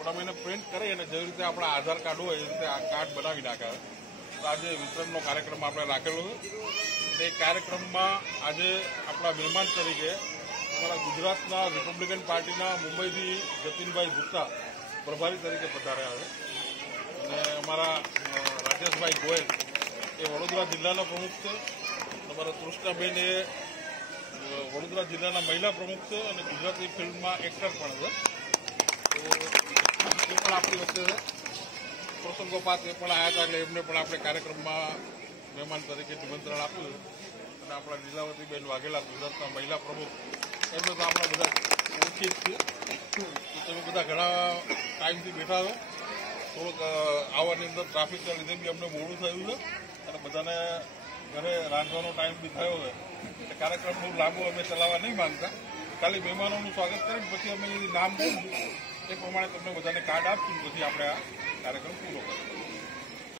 પણ અમે એને પ્રિન્ટ કરી અને જેવી રીતે આપણા આધાર કાર્ડ હોય એ રીતે આ કાર્ડ બનાવી નાખ્યા. તો આજે વિતરણનો કાર્યક્રમ આપણે રાખેલો છે. તે કાર્યક્રમમાં આજે આપણા મહેમાન તરીકે અમારા ગુજરાતના રિપબ્લિકન પાર્ટીના મુંબઈથી જતીનભાઈ ગુપ્તા પ્રભારી તરીકે પધાર્યા છે. અને અમારા રાજેશભાઈ ગોયલ એ વડોદરા જિલ્લાના પ્રમુખ છે. અમારા તૃષ્ણાબેન એ વડોદરા જિલ્લાના મહિલા પ્રમુખ છે અને ગુજરાતી ફિલ્મમાં એક્ટર પણ છે. તો એ પણ આપણી વચ્ચે છે. પ્રસંગોપાત એ પણ આવ્યા હતા એટલે એમને પણ આપણે કાર્યક્રમમાં મહેમાન તરીકે નિમંત્રણ આપ્યું છે. અને આપણા લીલાવતીબેન વાઘેલા ગુજરાતના મહિલા પ્રમુખ એમને તો આપણે બધા ઓળખી જ છીએ. તો તમે બધા ઘણા ટાઈમથી બેઠા છો. થોડુંક આવવાની અંદર ટ્રાફિકના લીધે બી અમને મોડું થયું છે અને બધાને ઘરે રાંધવાનો ટાઈમ બી થયો છે. એટલે કાર્યક્રમ બહુ લાંબુ અમે ચલાવવા નહીં માંગતા. ખાલી મહેમાનોનું સ્વાગત કરીને પછી અમે નામ દઈશું એ પ્રમાણે તમને બધાને કાર્ડ આપશું પછી આપણે આ કાર્યક્રમ પૂરો કરીશું.